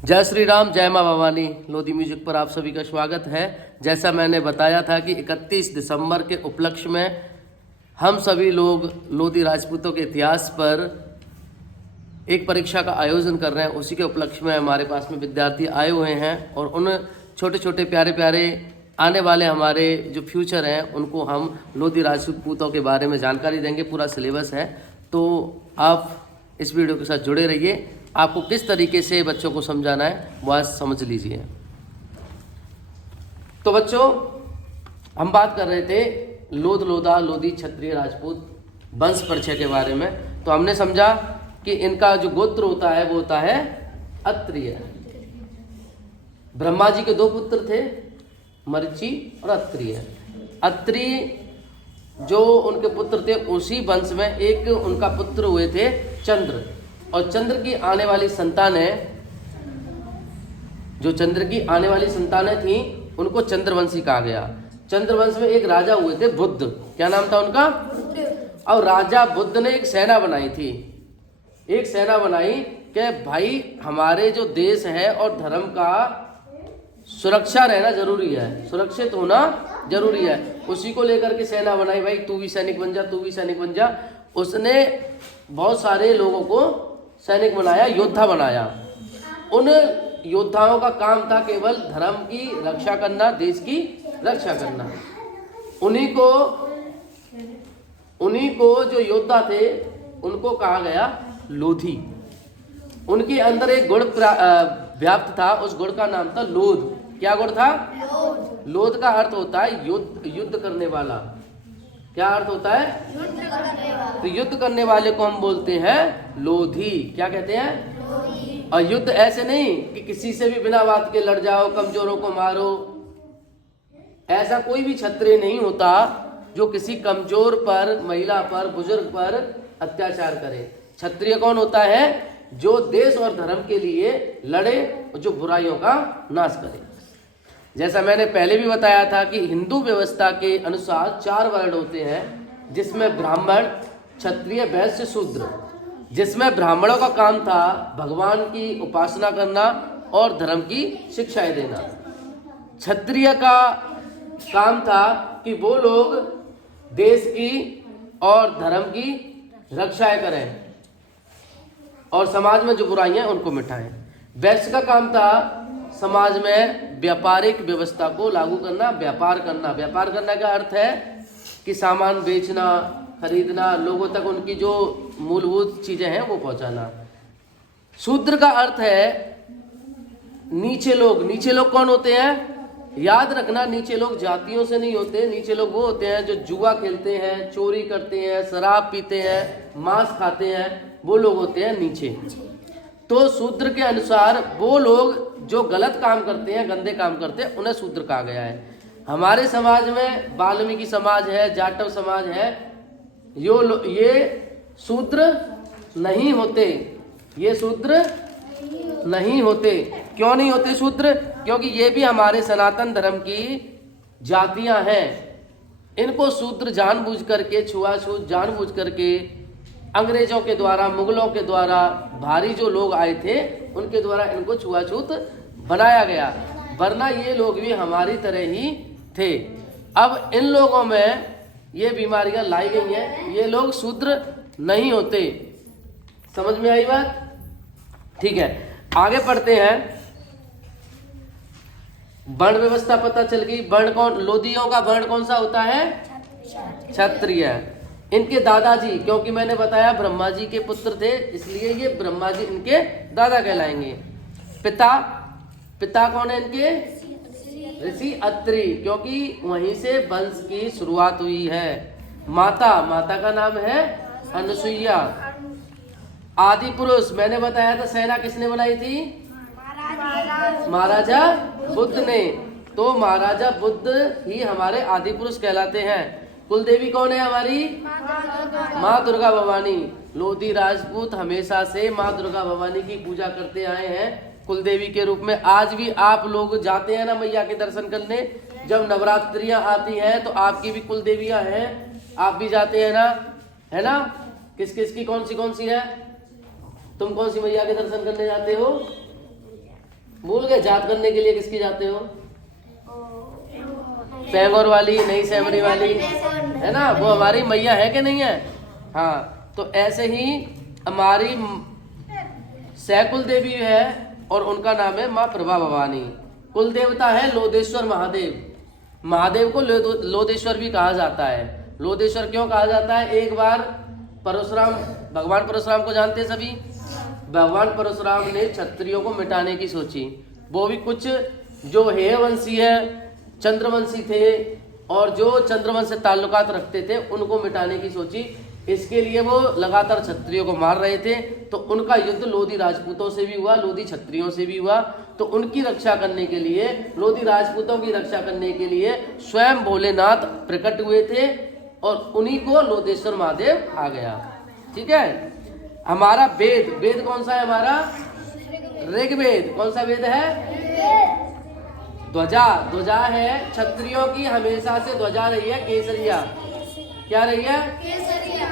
जय श्री राम, जय माँ भवानी। लोधी म्यूजिक पर आप सभी का स्वागत है। जैसा मैंने बताया था कि 31 दिसंबर के उपलक्ष्य में हम सभी लोग लोधी राजपूतों के इतिहास पर एक परीक्षा का आयोजन कर रहे हैं। उसी के उपलक्ष्य में हमारे पास में विद्यार्थी आए हुए हैं और उन छोटे छोटे प्यारे प्यारे आने वाले हमारे जो फ्यूचर हैं उनको हम लोधी राजपूतों के बारे में जानकारी देंगे। पूरा सिलेबस है, तो आप इस वीडियो के साथ जुड़े रहिए। आपको किस तरीके से बच्चों को समझाना है वो आज समझ लीजिए। तो बच्चों, हम बात कर रहे थे लोध लोधा लोधी क्षत्रिय राजपूत वंश परिचय के बारे में। तो हमने समझा कि इनका जो गोत्र होता है वो होता है अत्रिय। ब्रह्मा जी के दो पुत्र थे, मरीचि और अत्रिय। अत्रिय जो उनके पुत्र थे, उसी वंश में एक उनका पुत्र हुए थे चंद्र, और चंद्र की आने वाली संतानें, जो चंद्र की आने वाली संतानें थी उनको चंद्रवंशी कहा गया। चंद्रवंश में एक राजा हुए थे बुद्ध। क्या नाम था उनका? और राजा बुद्ध ने एक सेना बनाई थी। एक सेना बनाई कि भाई हमारे जो देश है और धर्म का सुरक्षा रहना जरूरी है, सुरक्षित होना जरूरी है। उसी को लेकर के सेना बनाई। भाई तू भी सैनिक बन जा, तू भी सैनिक बन जा। उसने बहुत सारे लोगों को सैनिक बनाया, योद्धा बनाया। उन योद्धाओं का काम था केवल धर्म की रक्षा करना, देश की रक्षा करना। उन्हीं को जो योद्धा थे उनको कहा गया लोधी। उनके अंदर एक गुण व्याप्त था, उस गुण का नाम था लोध। क्या गुण था? लोध का अर्थ होता है युद्ध करने वाला। क्या अर्थ होता है? तो युद्ध करने वाले को हम बोलते हैं लोधी। क्या कहते हैं? और युद्ध ऐसे नहीं कि किसी से भी बिना बात के लड़ जाओ, कमजोरों को मारो। ऐसा कोई भी क्षत्रिय नहीं होता जो किसी कमजोर पर, महिला पर, बुजुर्ग पर अत्याचार करे। क्षत्रिय कौन होता है? जो देश और धर्म के लिए लड़े और जो बुराइयों का नाश करे। जैसा मैंने पहले भी बताया था कि हिंदू व्यवस्था के अनुसार 4 वर्ण होते हैं, जिसमें ब्राह्मण, क्षत्रिय, वैश्य, शूद्र। जिसमें ब्राह्मणों का काम था भगवान की उपासना करना और धर्म की शिक्षाएं देना। क्षत्रिय का काम था कि वो लोग देश की और धर्म की रक्षाएं करें और समाज में जो बुराइयां उनको मिटाएं। वैश्य का काम था समाज में व्यापारिक व्यवस्था को लागू करना, व्यापार करना। व्यापार करने का अर्थ है कि सामान बेचना, खरीदना, लोगों तक उनकी जो मूलभूत चीजें हैं वो पहुंचाना। शूद्र का अर्थ है नीचे लोग। नीचे लोग कौन होते हैं? याद रखना, नीचे लोग जातियों से नहीं होते। नीचे लोग वो होते हैं जो जुआ खेलते हैं, चोरी करते हैं, शराब पीते हैं, मांस खाते हैं, वो लोग होते हैं नीचे। तो शूद्र के अनुसार वो लोग जो गलत काम करते हैं, गंदे काम करते हैं, उन्हें शूद्र कहा गया है। हमारे समाज में वाल्मीकि समाज है, जाटव समाज है, ये शूद्र नहीं होते। ये शूद्र नहीं होते। क्यों नहीं होते शूद्र? क्योंकि ये भी हमारे सनातन धर्म की जातियां हैं। इनको शूद्र जानबूझ करके, छुआछूत जानबूझ करके अंग्रेजों के द्वारा, मुगलों के द्वारा, भारी जो लोग आए थे उनके द्वारा इनको छुआछूत बनाया गया, वरना ये लोग भी हमारी तरह ही थे। अब इन लोगों में ये बीमारियां लाई गई हैं। ये लोग शूद्र नहीं होते। समझ में आई बात? ठीक है, आगे पढ़ते हैं। वर्ण व्यवस्था पता चल गई। वर्ण कौन? लोधियों का वर्ण कौन सा होता है? क्षत्रिय। इनके दादाजी, क्योंकि मैंने बताया ब्रह्मा जी के पुत्र थे, इसलिए ये ब्रह्मा जी इनके दादा कहलाएंगे। पिता कौन है इनके? ऋषि अत्रि, क्योंकि वहीं से वंश की शुरुआत हुई है। माता का नाम है अनुसुईया। आदि पुरुष, मैंने बताया था सेना किसने बनाई थी? महाराजा बुद्ध ने। तो महाराजा बुद्ध ही हमारे आदि पुरुष कहलाते हैं। कुल देवी कौन है हमारी? माँ दुर्गा भवानी। लोधी राजपूत हमेशा से माँ दुर्गा भवानी की पूजा करते आए हैं कुल देवी के रूप में। आज भी आप लोग जाते हैं ना मैया के दर्शन करने, जब नवरात्रियां आती हैं तो आपकी भी कुल देवियां हैं, आप भी जाते हैं ना, है ना? किस किस की कौन सी है? तुम कौन सी मैया के दर्शन करने जाते हो? भूल गए? जात करने के लिए किसकी जाते हो? सेंगोर वाली, नहीं सेमरी वाली, है ना, वो हमारी मैया है कि नहीं है? हाँ, तो ऐसे ही हमारी सैकुल देवी है और उनका नाम है माँ प्रभा भवानी। कुल देवता है लोदेश्वर महादेव। महादेव को लोदेश्वर भी कहा जाता है। लोदेश्वर क्यों कहा जाता है? एक बार परशुराम, भगवान परशुराम को जानते सभी? भगवान परशुराम ने क्षत्रियों को मिटाने की सोची। वो भी कुछ जो हेयवंशी है, चंद्रवंशी थे और जो चंद्रवंश से ताल्लुकात रखते थे उनको मिटाने की सोची। इसके लिए वो लगातार क्षत्रियों को मार रहे थे। तो उनका युद्ध लोधी राजपूतों से भी हुआ, लोधी क्षत्रियों से भी हुआ। तो उनकी रक्षा करने के लिए, लोधी राजपूतों की रक्षा करने के लिए स्वयं भोलेनाथ प्रकट हुए थे और उन्हीं को लोदेश्वर महादेव आ गया। ठीक है। हमारा वेद, वेद कौन सा है हमारा? ऋग्वेद। कौन सा वेद है? ध्वजा, ध्वजा है क्षत्रियों की, हमेशा से ध्वजा रही है केसरिया। क्या रही है? केसरिया।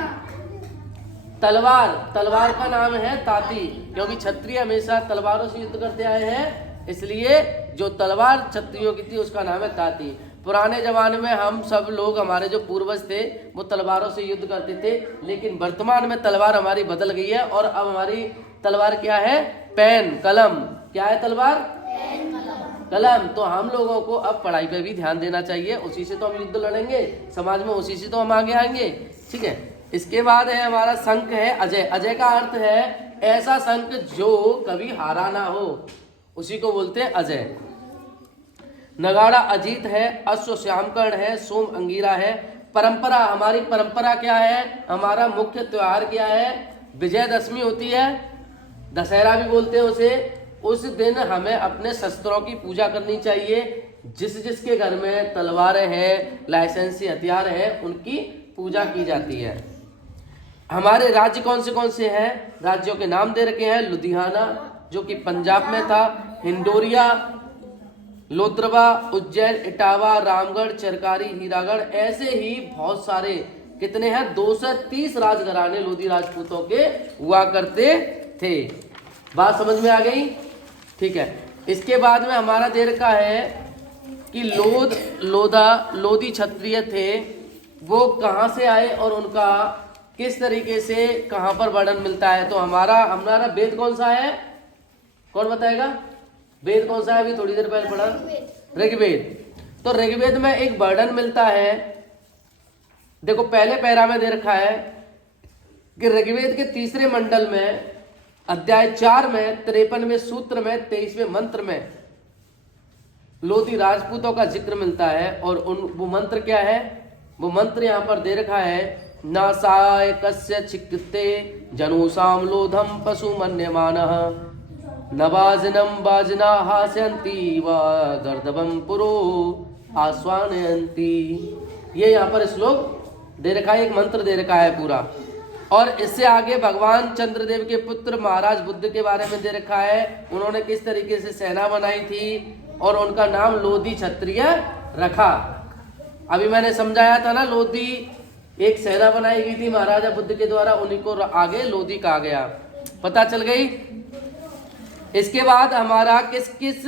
तलवार, तलवार का नाम है ताती, क्योंकि क्षत्रिय हमेशा तलवारों से युद्ध करते आए हैं, इसलिए जो तलवार क्षत्रियों की थी उसका नाम है ताती। पुराने जमाने में हम सब लोग, हमारे जो पूर्वज थे वो तलवारों से युद्ध करते थे, लेकिन वर्तमान में तलवार हमारी बदल गई है और अब हमारी तलवार क्या है? पेन, कलम। क्या है तलवार? कलम। तो हम लोगों को अब पढ़ाई पे भी ध्यान देना चाहिए, उसी से तो हम युद्ध लड़ेंगे समाज में, उसी से तो हम आगे आएंगे। ठीक है। इसके बाद है हमारा शंख है अजय। अजय का अर्थ है ऐसा शंख जो कभी हारा ना हो, उसी को बोलते हैं अजय। नगाड़ा अजीत है, अश्व श्यामकर्ण है, सोम अंगीरा है। परंपरा, हमारी परंपरा क्या है? हमारा मुख्य त्योहार क्या है? विजयदशमी होती है, दशहरा भी बोलते हैं उसे। उस दिन हमें अपने शस्त्रों की पूजा करनी चाहिए। जिस जिसके घर में तलवारें हैं, लाइसेंसी हथियार है, उनकी पूजा की जाती है। हमारे राज्य कौन से हैं? राज्यों के नाम दे रखे हैं। लुधियाना जो कि पंजाब में था, हिंडोरिया, लोद्रवा, उज्जैन, इटावा, रामगढ़, चरकारी, हीरागढ़, ऐसे ही बहुत सारे, कितने हैं? 230 राजघराने लोधी राजपूतों के हुआ करते थे। बात समझ में आ गई? ठीक है। इसके बाद में हमारा दे रखा है कि लोधी क्षत्रिय थे, वो कहाँ से आए और उनका किस तरीके से कहाँ पर वर्णन मिलता है। तो हमारा वेद कौन सा है? कौन बताएगा? वेद कौन सा है? अभी थोड़ी देर पहले पढ़ा, ऋग्वेद। तो ऋग्वेद में एक वर्णन मिलता है, देखो पहले पैरा में दे रखा है कि ऋग्वेद के तीसरे मंडल में अध्याय 4 में 53वें सूत्र में 23वें मंत्र में लोधी राजपूतों का जिक्र मिलता है। और वो मंत्र क्या है? वो मंत्र यहाँ पर दे रखा है, नासाय कस्य छिक्ते जनुषाम लोधम पशु मन्यमानः नवाजनम बाजना हास्यन्ति व गर्दभम पुरो आस्वानयन्ति। ये यहाँ पर श्लोक दे रखा है, एक मंत्र दे रखा है पूरा। और इससे आगे भगवान चंद्रदेव के पुत्र महाराज बुद्ध के बारे में दे रखा है, उन्होंने किस तरीके से सेना बनाई थी और उनका नाम लोधी क्षत्रिय रखा। अभी मैंने समझाया था ना, लोधी एक सेना बनाई गई थी महाराजा बुद्ध के द्वारा, उन्हीं को आगे लोधी कहा गया। पता चल गई? इसके बाद हमारा किस किस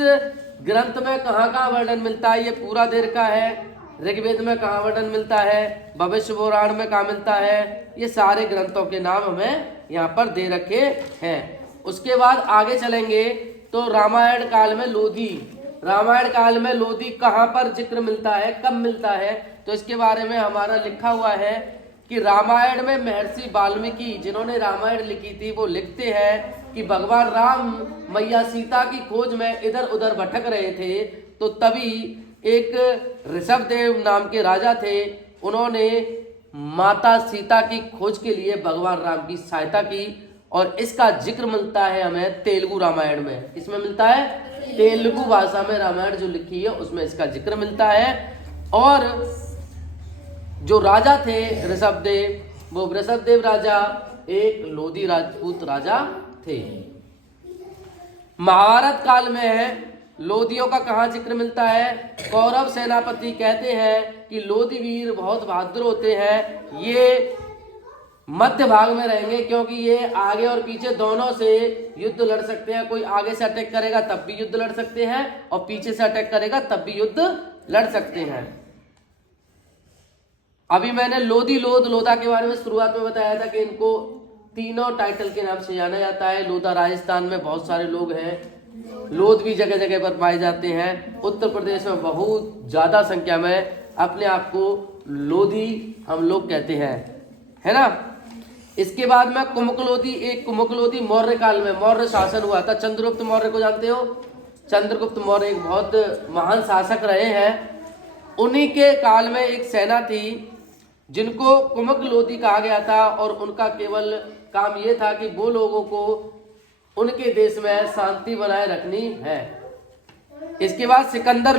ग्रंथ में कहाँ कहाँ वर्णन मिलता है ये पूरा दे रखा है। ऋग्वेद में कहाँ वर्णन मिलता है, भविष्य पुराण में कहाँ मिलता है, ये सारे ग्रंथों के नाम हमें यहाँ पर दे रखे हैं। उसके बाद आगे चलेंगे तो रामायण काल में लोधी, रामायण काल में लोधी कहाँ पर जिक्र मिलता है, कब मिलता है, तो इसके बारे में हमारा लिखा हुआ है कि रामायण में महर्षि वाल्मीकि जिन्होंने रामायण लिखी थी वो लिखते हैं कि भगवान राम मैया सीता की खोज में इधर उधर भटक रहे थे, तो तभी एक ऋषभदेव नाम के राजा थे, उन्होंने माता सीता की खोज के लिए भगवान राम की सहायता की। और इसका जिक्र मिलता है हमें तेलुगु रामायण में। किसमें मिलता है? तेलुगु भाषा में रामायण जो लिखी है उसमें इसका जिक्र मिलता है। और जो राजा थे ऋषभदेव, वो ऋषभदेव राजा एक लोधी राजपूत राजा थे। महाभारत काल में लोधियों का कहाँ जिक्र मिलता है? कौरव सेनापति कहते हैं कि लोधी वीर बहुत बहादुर होते हैं, ये मध्य भाग में रहेंगे, क्योंकि ये आगे और पीछे दोनों से युद्ध लड़ सकते हैं। कोई आगे से अटैक करेगा तब भी युद्ध लड़ सकते हैं, और पीछे से अटैक करेगा तब भी युद्ध लड़ सकते हैं। अभी मैंने लोधी लोध लोधा के बारे में शुरुआत में बताया था कि इनको तीनों टाइटल के नाम से जाना जाता है। लोधा राजस्थान में बहुत सारे लोग हैं, लोध भी जगह जगह पर पाए जाते हैं। उत्तर प्रदेश में बहुत ज्यादा संख्या में अपने आप को लोधी हम लोग कहते हैं, है ना। इसके बाद में कुमुकलोधी, एक कुमुकलोधी मौर्य काल में मौर्य शासन हुआ था। चंद्रगुप्त मौर्य को जानते हो? चंद्रगुप्त मौर्य एक बहुत महान शासक रहे हैं। उन्हीं के काल में एक सेना थी जिनको कुमुकलोधी कहा गया था, और उनका केवल काम ये था कि वो लोगों को उनके देश में शांति बनाए रखनी है। इसके बाद सिकंदर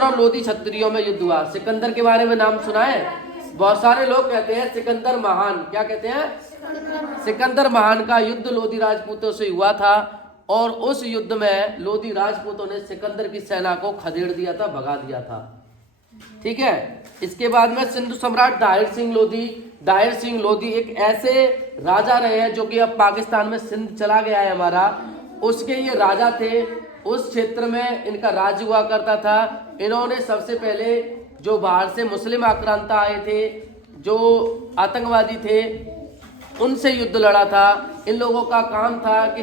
और लोधी क्षत्रियों में युद्ध हुआ। सिकंदर के बारे में नाम सुना है? बहुत सारे लोग कहते हैं सिकंदर महान। क्या कहते हैं? सिकंदर महान का युद्ध लोधी राजपूतों से हुआ था, और उस युद्ध में लोधी राजपूतों ने सिकंदर की सेना को खदेड़ दिया था, भगा दिया था। ठीक है। इसके बाद में सिंधु सम्राट दाहिर सिंह लोधी एक ऐसे राजा रहे हैं जो कि अब पाकिस्तान में सिंध चला गया है हमारा, उसके ये राजा थे। उस क्षेत्र में इनका राज्य हुआ करता था। इन्होंने सबसे पहले जो बाहर से मुस्लिम आक्रांता आए थे, जो आतंकवादी थे, उनसे युद्ध लड़ा था। इन लोगों का काम था कि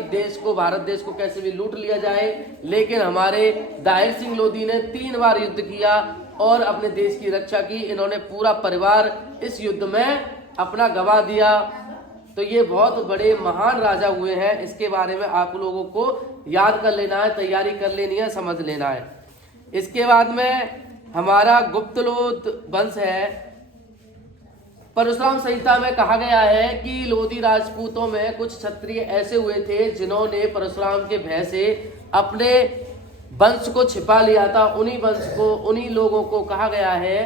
भारत देश को कैसे भी लूट लिया जाए, लेकिन हमारे दाहिर सिंह लोधी ने 3 बार युद्ध किया और अपने देश की रक्षा की। इन्होंने पूरा परिवार इस युद्ध में अपना गवा दिया। तो ये बहुत बड़े महान राजा हुए हैं। इसके बारे में आप लोगों को याद कर लेना है, तैयारी कर लेनी है, समझ लेना है। इसके बाद में हमारा गुप्तलोध वंश है। परशुराम संहिता में कहा गया है कि लोधी राजपूतों में कुछ क्षत्रिय ऐसे हुए थे जिन्होंने परशुराम के भय से अपने वंश को छिपा लिया था। उन्हीं लोगों को कहा गया है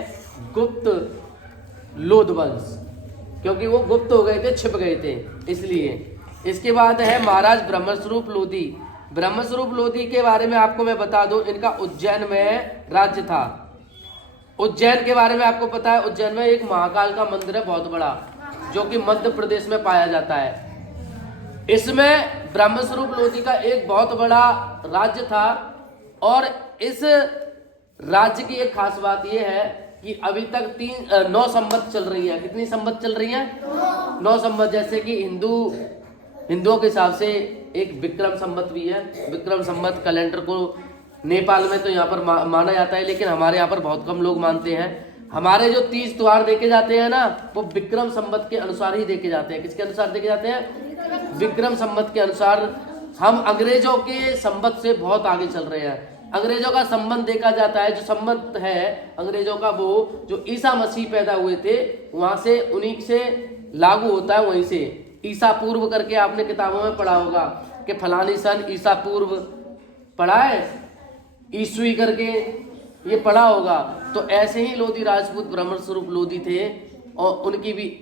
गुप्त लोध वंश, क्योंकि वो गुप्त हो गए थे, छिप गए थे, इसलिए। इसके बाद है महाराज ब्रह्मस्वरूप लोधी। ब्रह्मस्वरूप लोधी के बारे में आपको मैं बता दूं, इनका उज्जैन में राज्य था। उज्जैन के बारे में आपको पता है, उज्जैन में एक महाकाल का मंदिर है बहुत बड़ा, जो कि मध्य प्रदेश में पाया जाता है। इसमें ब्रह्मस्वरूप लोधी का एक बहुत बड़ा राज्य था, और इस राज्य की एक खास बात यह है कि अभी तक 9 संवत चल रही है। कितनी संवत चल रही है? 9 संवत। जैसे कि हिंदुओं के हिसाब से एक विक्रम संवत भी है। विक्रम संवत कैलेंडर को नेपाल में तो यहाँ पर माना जाता है, लेकिन हमारे यहाँ पर बहुत कम लोग मानते हैं। हमारे जो 30 त्योहार देखे जाते हैं ना, वो विक्रम संवत के अनुसार ही देखे जाते हैं। किसके अनुसार देखे जाते हैं? विक्रम संवत के अनुसार। हम अंग्रेजों के संवत से बहुत आगे चल रहे हैं। अंग्रेजों का संबंध देखा जाता है, जो संबंध है अंग्रेजों का, वो जो ईसा मसीह पैदा हुए थे वहां से, उन्हीं से लागू होता है। वहीं से ईसा पूर्व करके आपने किताबों में पढ़ा होगा कि फलानी सन ईसा पूर्व पढ़ा है, ईस्वी करके ये पढ़ा होगा। तो ऐसे ही लोधी राजपूत ब्रह्मस्वरूप लोधी थे, और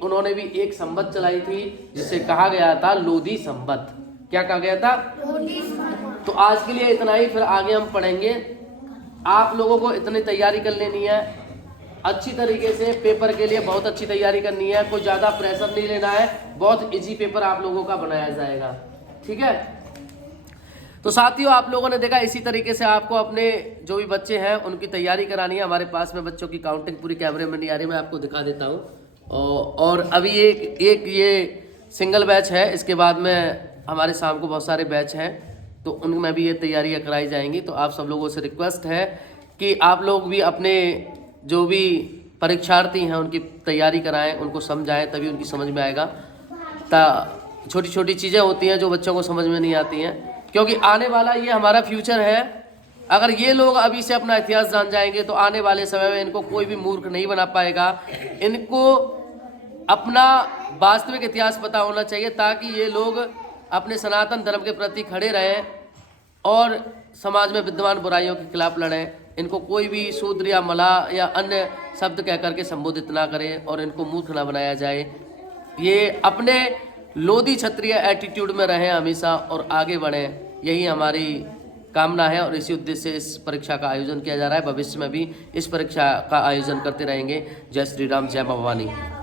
उन्होंने भी एक संवत चलाई थी जिसे कहा गया था लोधी संवत। क्या कहा गया था? तो आज के लिए इतना ही, फिर आगे हम पढ़ेंगे। आप लोगों को इतनी तैयारी कर लेनी है अच्छी तरीके से, पेपर के लिए बहुत अच्छी तैयारी करनी है। कोई ज्यादा प्रेशर नहीं लेना है, बहुत इजी पेपर आप लोगों का बनाया जाएगा। ठीक है। तो साथियों, आप लोगों ने देखा, इसी तरीके से आपको अपने जो भी बच्चे हैं उनकी तैयारी करानी है। हमारे पास में बच्चों की काउंटिंग पूरी कैमरे में नहीं आ रही, मैं आपको दिखा देता हूँ। और अभी एक ये सिंगल बैच है, इसके बाद में हमारे शाम को बहुत सारे बैच हैं, तो उनमें भी ये तैयारियां कराई जाएंगी। तो आप सब लोगों से रिक्वेस्ट है कि आप लोग भी अपने जो भी परीक्षार्थी हैं उनकी तैयारी कराएं, उनको समझाएं, तभी उनकी समझ में आएगा। छोटी छोटी चीज़ें होती हैं जो बच्चों को समझ में नहीं आती हैं, क्योंकि आने वाला ये हमारा फ्यूचर है। अगर ये लोग अभी से अपना इतिहास जान जाएंगे तो आने वाले समय में इनको कोई भी मूर्ख नहीं बना पाएगा। इनको अपना वास्तविक इतिहास पता होना चाहिए, ताकि ये लोग अपने सनातन धर्म के प्रति खड़े रहें और समाज में विद्यमान बुराइयों के खिलाफ लड़ें। इनको कोई भी शूद्र या मलाह या अन्य शब्द कह करके संबोधित ना करें, और इनको मूर्ख ना बनाया जाए। ये अपने लोधी क्षत्रिय एटीट्यूड में रहें हमेशा और आगे बढ़ें। यही हमारी कामना है और इसी उद्देश्य से इस परीक्षा का आयोजन किया जा रहा है। भविष्य में भी इस परीक्षा का आयोजन करते रहेंगे। जय श्री राम, जय भवानी।